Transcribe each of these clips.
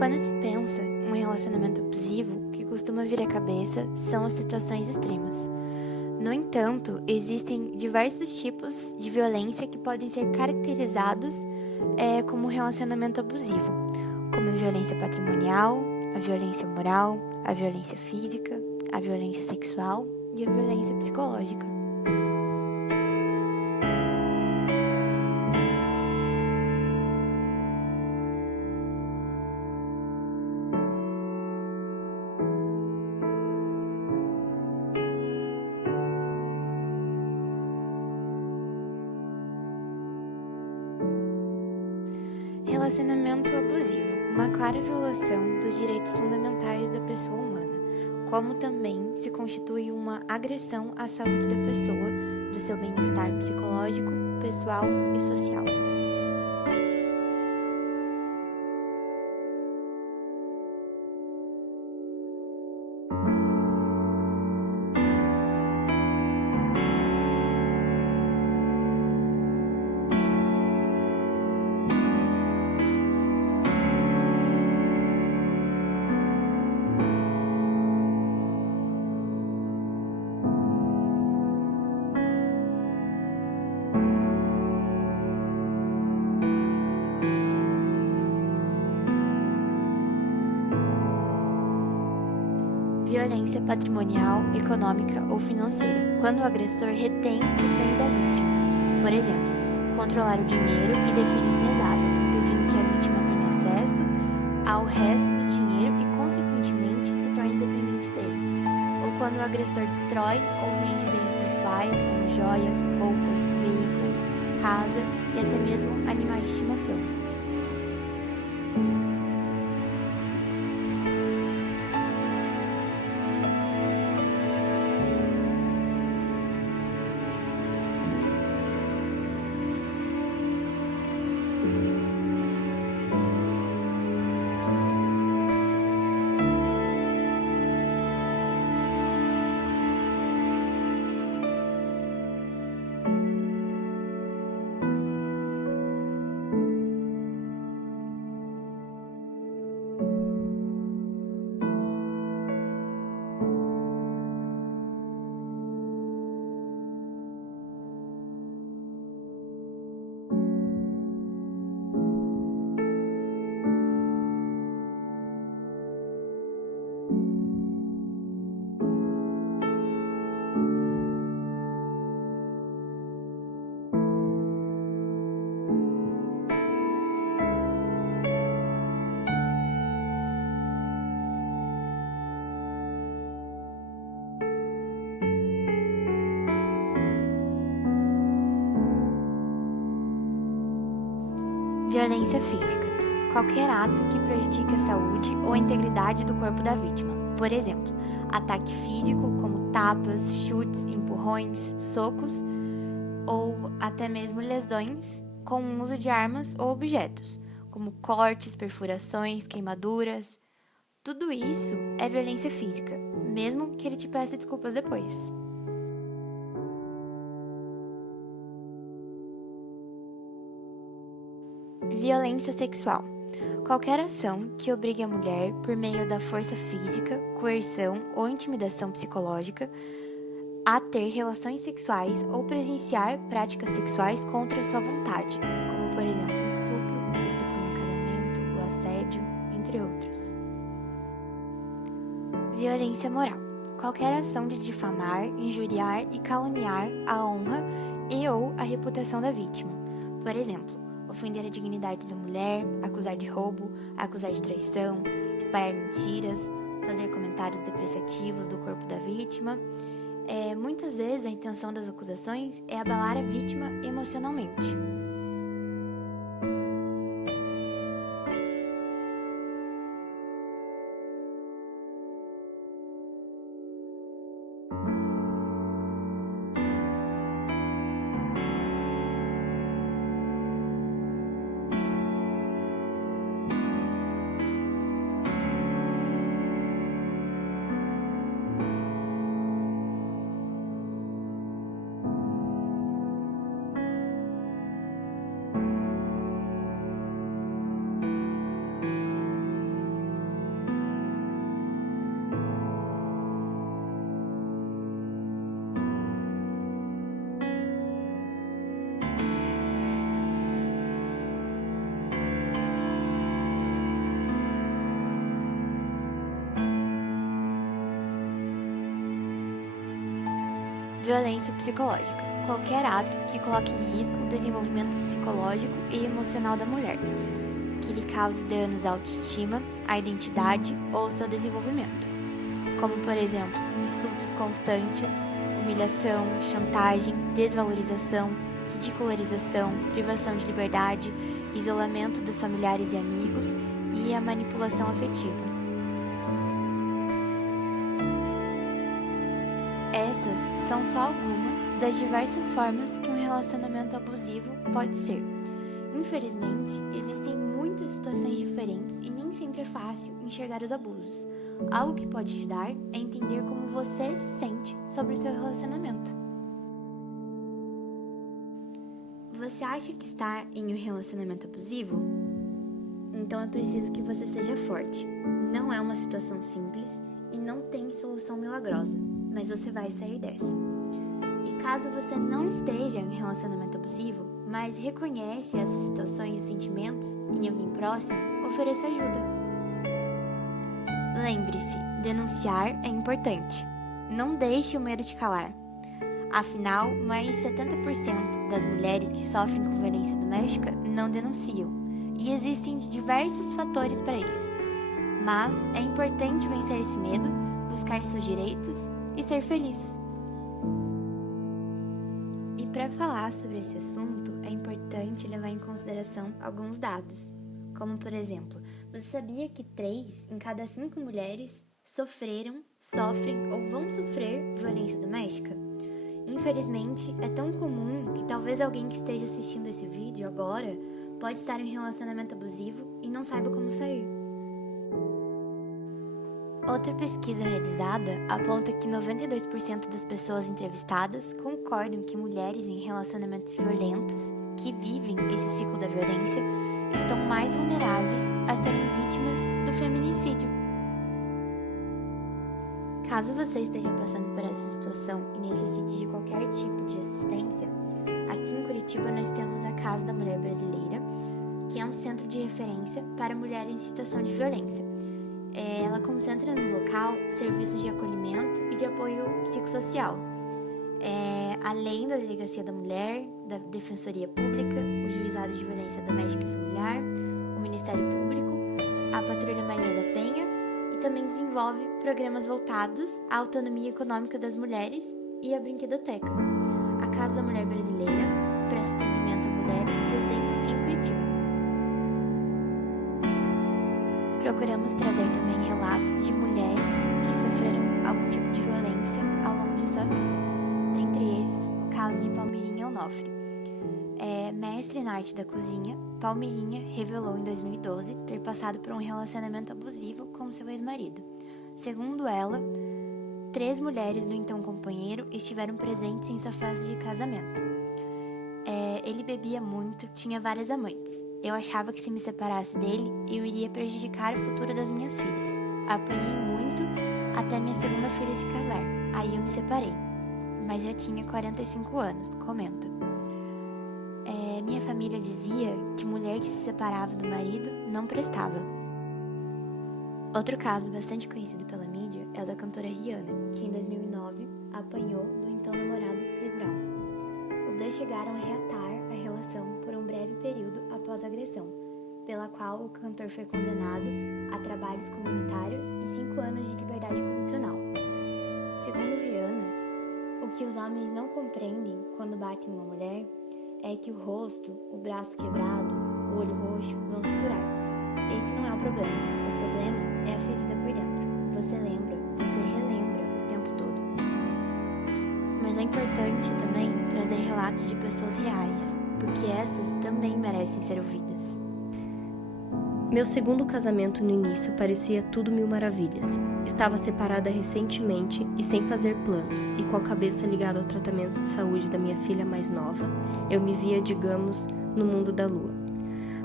Quando se pensa em um relacionamento abusivo, o que costuma vir à cabeça são as situações extremas. No entanto, existem diversos tipos de violência que podem ser caracterizados como relacionamento abusivo, como a violência patrimonial, a violência moral, a violência física, a violência sexual e a violência psicológica. Relacionamento abusivo, uma clara violação dos direitos fundamentais da pessoa humana, como também se constitui uma agressão à saúde da pessoa, do seu bem-estar psicológico, pessoal e social. Violência patrimonial, econômica ou financeira, quando o agressor retém os bens da vítima. Por exemplo, controlar o dinheiro e definir mesada, impedindo que a vítima tenha acesso ao resto do dinheiro e, consequentemente, se torne dependente dele. Ou quando o agressor destrói ou vende bens pessoais, como joias, roupas, veículos, casa e até mesmo animais de estimação. Violência física. Qualquer ato que prejudique a saúde ou a integridade do corpo da vítima. Por exemplo, ataque físico como tapas, chutes, empurrões, socos ou até mesmo lesões com o uso de armas ou objetos, como cortes, perfurações, queimaduras. Tudo isso é violência física, mesmo que ele te peça desculpas depois. Violência sexual. Qualquer ação que obrigue a mulher, por meio da força física, coerção ou intimidação psicológica, a ter relações sexuais ou presenciar práticas sexuais contra sua vontade, como por exemplo o estupro no casamento, o assédio, entre outros. Violência moral. Qualquer ação de difamar, injuriar e caluniar a honra e ou a reputação da vítima. Por exemplo, ofender a dignidade da mulher, acusar de roubo, acusar de traição, espalhar mentiras, fazer comentários depreciativos do corpo da vítima. Muitas vezes a intenção das acusações é abalar a vítima emocionalmente. Violência psicológica. Qualquer ato que coloque em risco o desenvolvimento psicológico e emocional da mulher, que lhe cause danos à autoestima, à identidade ou seu desenvolvimento, como, por exemplo, insultos constantes, humilhação, chantagem, desvalorização, ridicularização, privação de liberdade, isolamento dos familiares e amigos e a manipulação afetiva. Essas são só algumas das diversas formas que um relacionamento abusivo pode ser. Infelizmente, existem muitas situações diferentes e nem sempre é fácil enxergar os abusos. Algo que pode ajudar é entender como você se sente sobre o seu relacionamento. Você acha que está em um relacionamento abusivo? Então é preciso que você seja forte. Não é uma situação simples e não tem solução milagrosa, mas você vai sair dessa. E caso você não esteja em um relacionamento abusivo, mas reconhece essas situações e sentimentos em alguém próximo, ofereça ajuda. Lembre-se, denunciar é importante. Não deixe o medo te calar. Afinal, mais de 70% das mulheres que sofrem com violência doméstica não denunciam. E existem diversos fatores para isso. Mas é importante vencer esse medo, buscar seus direitos e ser feliz. E para falar sobre esse assunto, é importante levar em consideração alguns dados. Como, por exemplo, você sabia que 3 em cada 5 mulheres sofrem ou vão sofrer violência doméstica? Infelizmente, é tão comum que talvez alguém que esteja assistindo esse vídeo agora pode estar em um relacionamento abusivo e não saiba como sair. Outra pesquisa realizada aponta que 92% das pessoas entrevistadas concordam que mulheres em relacionamentos violentos que vivem esse ciclo da violência estão mais vulneráveis a serem vítimas do feminicídio. Caso você esteja passando por essa situação e necessite de qualquer tipo de assistência, aqui em Curitiba nós temos a Casa da Mulher Brasileira, que é um centro de referência para mulheres em situação de violência. Ela concentra no local serviços de acolhimento e de apoio psicossocial, além da Delegacia da Mulher, da Defensoria Pública, o Juizado de Violência Doméstica e Familiar, o Ministério Público, a Patrulha Maria da Penha e também desenvolve programas voltados à autonomia econômica das mulheres e à brinquedoteca. A Casa da Mulher Brasileira presta atendimento a mulheres residentes em Curitiba. Procuramos trazer também relatos de mulheres que sofreram algum tipo de violência ao longo de sua vida. Dentre eles, o caso de Palmirinha Onofre. Mestre na arte da cozinha, Palmirinha revelou em 2012 ter passado por um relacionamento abusivo com seu ex-marido. Segundo ela, 3 mulheres do então companheiro estiveram presentes em sua festa de casamento. Ele bebia muito, tinha várias amantes. Eu achava que se me separasse dele, eu iria prejudicar o futuro das minhas filhas. Apanhei muito até minha segunda filha se casar. Aí eu me separei, mas já tinha 45 anos, comenta. Minha família dizia que mulher que se separava do marido não prestava. Outro caso bastante conhecido pela mídia é o da cantora Rihanna, que em 2009 apanhou do então namorado Chris Brown. Os dois chegaram a reatar a relação por um breve período após a agressão, pela qual o cantor foi condenado a trabalhos comunitários e 5 anos de liberdade condicional. Segundo Rihanna, o que os homens não compreendem quando batem uma mulher é que o rosto, o braço quebrado, o olho roxo vão se curar. Esse não é o problema. O problema é a ferida por dentro. Você lembra, você relembra o tempo todo. Mas é importante também trazer relatos de pessoas reais, porque essas também merecem ser ouvidas. Meu segundo casamento no início parecia tudo mil maravilhas. Estava separada recentemente e sem fazer planos, e com a cabeça ligada ao tratamento de saúde da minha filha mais nova, eu me via, digamos, no mundo da lua.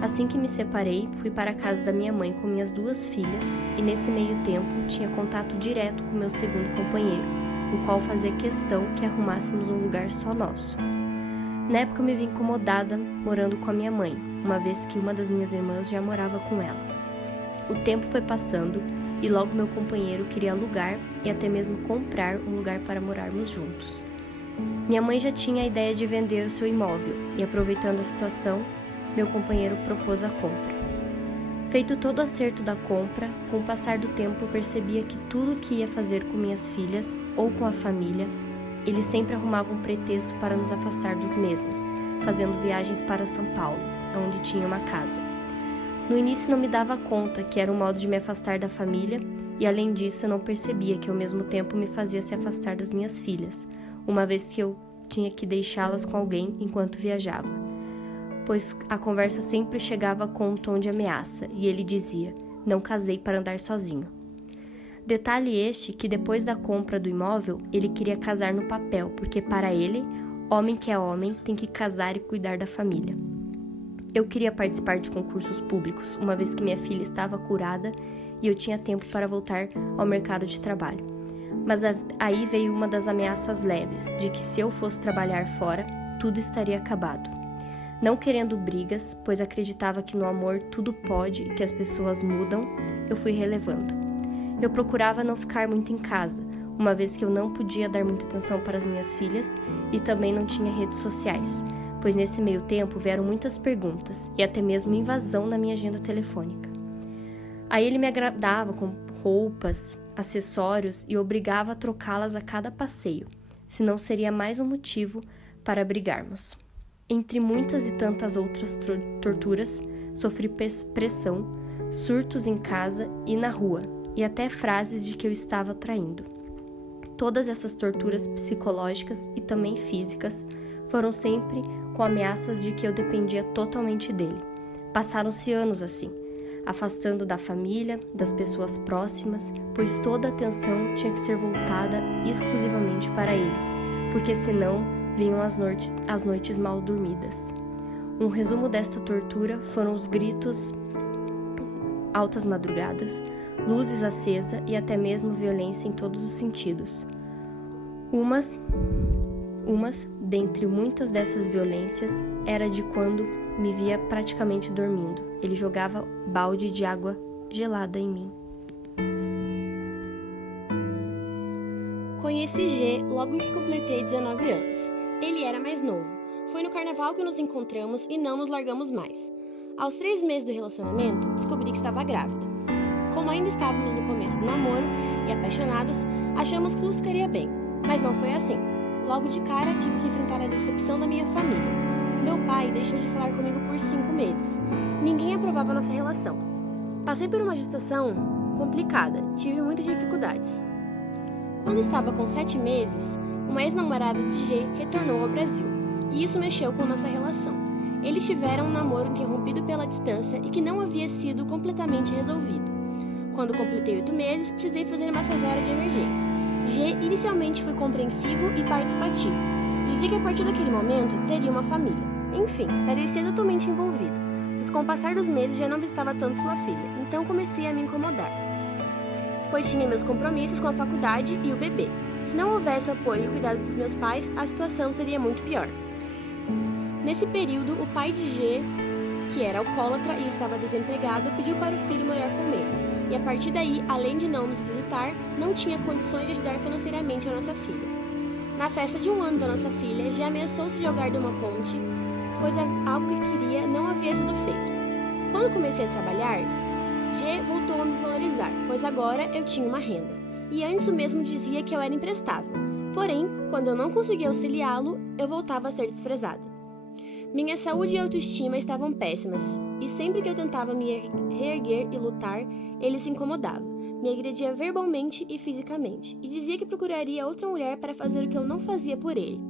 Assim que me separei, fui para a casa da minha mãe com minhas 2 filhas, e nesse meio tempo tinha contato direto com meu segundo companheiro, o qual fazia questão que arrumássemos um lugar só nosso. Na época eu me vi incomodada morando com a minha mãe, uma vez que uma das minhas irmãs já morava com ela. O tempo foi passando e logo meu companheiro queria alugar e até mesmo comprar um lugar para morarmos juntos. Minha mãe já tinha a ideia de vender o seu imóvel e, aproveitando a situação, meu companheiro propôs a compra. Feito todo o acerto da compra, com o passar do tempo eu percebia que tudo o que ia fazer com minhas filhas ou com a família, ele sempre arrumava um pretexto para nos afastar dos mesmos, fazendo viagens para São Paulo, onde tinha uma casa. No início não me dava conta que era um modo de me afastar da família e, além disso, eu não percebia que ao mesmo tempo me fazia se afastar das minhas filhas, uma vez que eu tinha que deixá-las com alguém enquanto viajava, pois a conversa sempre chegava com um tom de ameaça e ele dizia: "Não casei para andar sozinho". Detalhe este que depois da compra do imóvel, ele queria casar no papel, porque para ele, homem que é homem tem que casar e cuidar da família. Eu queria participar de concursos públicos, uma vez que minha filha estava curada e eu tinha tempo para voltar ao mercado de trabalho. Mas aí veio uma das ameaças leves, de que se eu fosse trabalhar fora, tudo estaria acabado. Não querendo brigas, pois acreditava que no amor tudo pode e que as pessoas mudam, eu fui relevando. Eu procurava não ficar muito em casa, uma vez que eu não podia dar muita atenção para as minhas filhas e também não tinha redes sociais, pois nesse meio tempo vieram muitas perguntas e até mesmo invasão na minha agenda telefônica. Aí ele me agradava com roupas, acessórios e obrigava a trocá-las a cada passeio, senão seria mais um motivo para brigarmos. Entre muitas e tantas outras torturas, sofri pressão, surtos em casa e na rua, e até frases de que eu estava traindo. Todas essas torturas psicológicas e também físicas foram sempre com ameaças de que eu dependia totalmente dele. Passaram-se anos assim, afastando da família, das pessoas próximas, pois toda a atenção tinha que ser voltada exclusivamente para ele, porque senão vinham as noites mal dormidas. Um resumo desta tortura foram os gritos, altas madrugadas, luzes acesas e até mesmo violência em todos os sentidos. Umas, dentre muitas dessas violências, era de quando me via praticamente dormindo. Ele jogava balde de água gelada em mim. Conheci G logo que completei 19 anos. Ele era mais novo. Foi no carnaval que nos encontramos e não nos largamos mais. Aos 3 meses do relacionamento, descobri que estava grávida. Como ainda estávamos no começo do namoro e apaixonados, achamos que tudo ficaria bem, mas não foi assim. Logo de cara, tive que enfrentar a decepção da minha família. Meu pai deixou de falar comigo por 5 meses. Ninguém aprovava nossa relação. Passei por uma gestação complicada, tive muitas dificuldades. Quando estava com 7 meses, uma ex-namorada de G retornou ao Brasil, e isso mexeu com nossa relação. Eles tiveram um namoro interrompido pela distância e que não havia sido completamente resolvido. Quando completei 8 meses, precisei fazer uma cesárea de emergência. G inicialmente foi compreensivo e participativo. Dizia que a partir daquele momento teria uma família. Enfim, parecia totalmente envolvido, mas com o passar dos meses já não visitava tanto sua filha, então comecei a me incomodar, pois tinha meus compromissos com a faculdade e o bebê. Se não houvesse o apoio e cuidado dos meus pais, a situação seria muito pior. Nesse período, o pai de G, que era alcoólatra e estava desempregado, pediu para o filho morar com ele. E a partir daí, além de não nos visitar, não tinha condições de ajudar financeiramente a nossa filha. Na festa de 1 ano da nossa filha, G ameaçou se jogar de uma ponte, pois algo que queria não havia sido feito. Quando comecei a trabalhar, G voltou a me valorizar, pois agora eu tinha uma renda. E antes o mesmo dizia que eu era imprestável. Porém, quando eu não conseguia auxiliá-lo, eu voltava a ser desprezada. Minha saúde e autoestima estavam péssimas, e sempre que eu tentava me reerguer e lutar, ele se incomodava, me agredia verbalmente e fisicamente, e dizia que procuraria outra mulher para fazer o que eu não fazia por ele.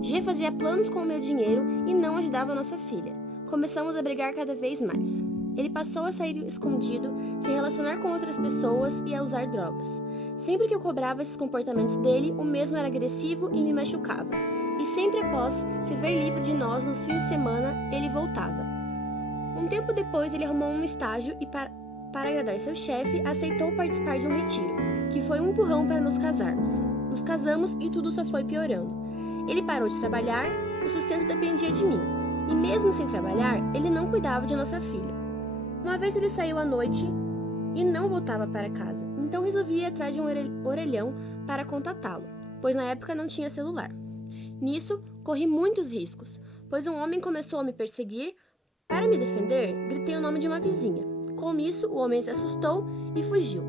G fazia planos com o meu dinheiro e não ajudava a nossa filha. Começamos a brigar cada vez mais. Ele passou a sair escondido, se relacionar com outras pessoas e a usar drogas. Sempre que eu cobrava esses comportamentos dele, o mesmo era agressivo e me machucava. E sempre após se ver livre de nós nos fins de semana, ele voltava. Um tempo depois, ele arrumou um estágio e, para agradar seu chefe, aceitou participar de um retiro, que foi um empurrão para nos casarmos. Nos casamos e tudo só foi piorando. Ele parou de trabalhar, o sustento dependia de mim. E mesmo sem trabalhar, ele não cuidava de nossa filha. Uma vez ele saiu à noite e não voltava para casa, então resolvi ir atrás de um orelhão para contatá-lo, pois na época não tinha celular. Nisso, corri muitos riscos, pois um homem começou a me perseguir. Para me defender, gritei o nome de uma vizinha. Com isso, o homem se assustou e fugiu.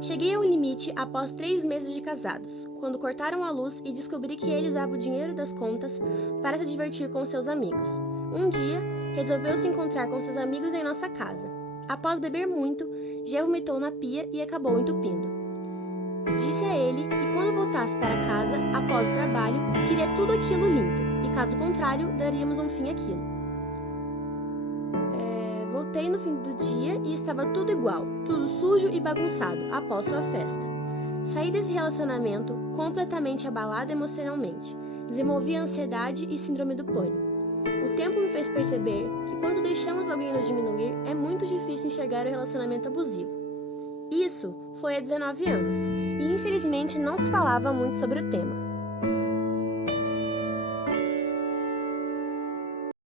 Cheguei ao limite após 3 meses de casados, quando cortaram a luz e descobri que ele usava o dinheiro das contas para se divertir com seus amigos. Um dia, resolveu se encontrar com seus amigos em nossa casa. Após beber muito, G vomitou na pia e acabou entupindo. Disse a ele que quando voltasse para casa, após o trabalho, queria tudo aquilo limpo, e caso contrário, daríamos um fim àquilo. Voltei no fim do dia e estava tudo igual, tudo sujo e bagunçado após sua festa. Saí desse relacionamento completamente abalada emocionalmente. Desenvolvi ansiedade e síndrome do pânico. O tempo me fez perceber que quando deixamos alguém nos diminuir, é muito difícil enxergar o relacionamento abusivo. Isso foi há 19 anos, e infelizmente não se falava muito sobre o tema.